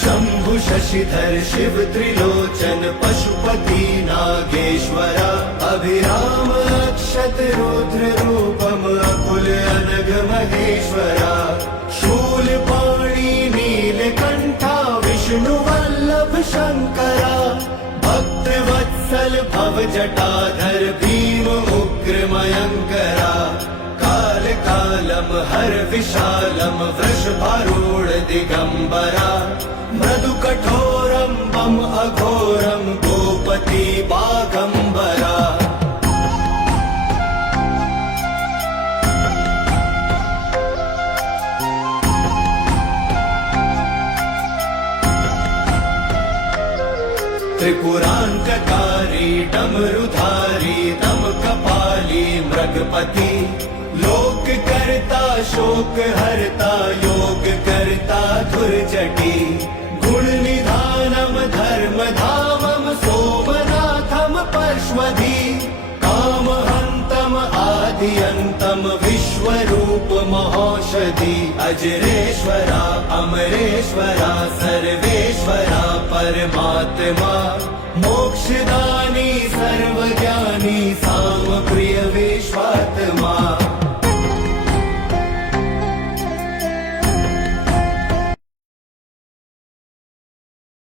शंभु शशिधर शिव त्रिलोचन पशुपति नागेश्वरा अभिराम अक्षत रुद्र रूपम अकुल अनघ महेश्वरा शूलपाणि नीलकंठा विष्णु वल्लभ शंकरा भक्त वत्सल भव जटाधर भीम उग्र मयंकरा काल कालम हर विशालम वृषभारूढ़ दिगंबरा मृदु कठोरम बम अघोरम गोपति बागंबरा त्रिपुरांतकारी डमरुधारी दम कपाली मृगपति लोक करता शोक हरता योग करता धुर्जटी गुण निधानम धर्म धामम सोमनाथम परश्वधी काम हंतम आदि अंतम विश्वरूप महौषधि अजरेश्वरा अमरेश्वरा सर्वेश्वरा परमात्मा मोक्षदानी सर्वज्ञानी साम प्रिय विश्वात्मा